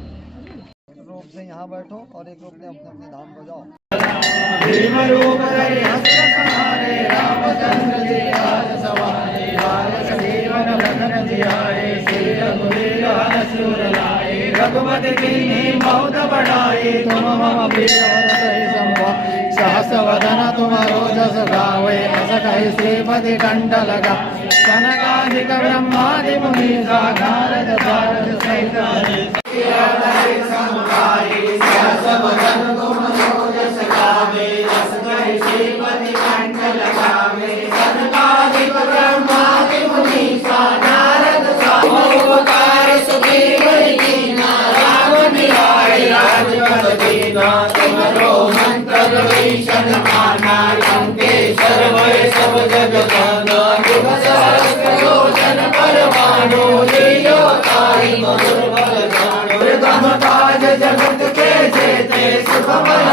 रूप से यहाँ बैठो और एक रूप में अपने अपने धाम को जाओ। भीम रूप धरि हस्त समारे रामचंद्र जी आज सवारे भारत जीवन लखन जियाए श्री रघुवीर हरषुर लाए रघुपति कीन्ही बहुत बढ़ाई तुम मम प्रिय भरत संभव सहस वदन तुम रोजस गावे अस कहि श्रीपति कंठ लगा सनकादिक ब्रह्मादि मुनीसा नारद सारद सहित समुदायी सहस वदन तुम रोजस गावे अस कहि श्रीपति कंठ लगावे सनकादिक ब्रह्मादि मुनीसा नारद सारद उपकार सुग्रीव कीन्हा राम मिलाए राजपद दीना तुमरो मंत्र भीषण माना लंकेश्वर भय सब जग जाना जुग सहस्त्र योजन परमाणु लीलो ताहि मधुर बल जानो प्रथम काज जगत के जेते सुख बल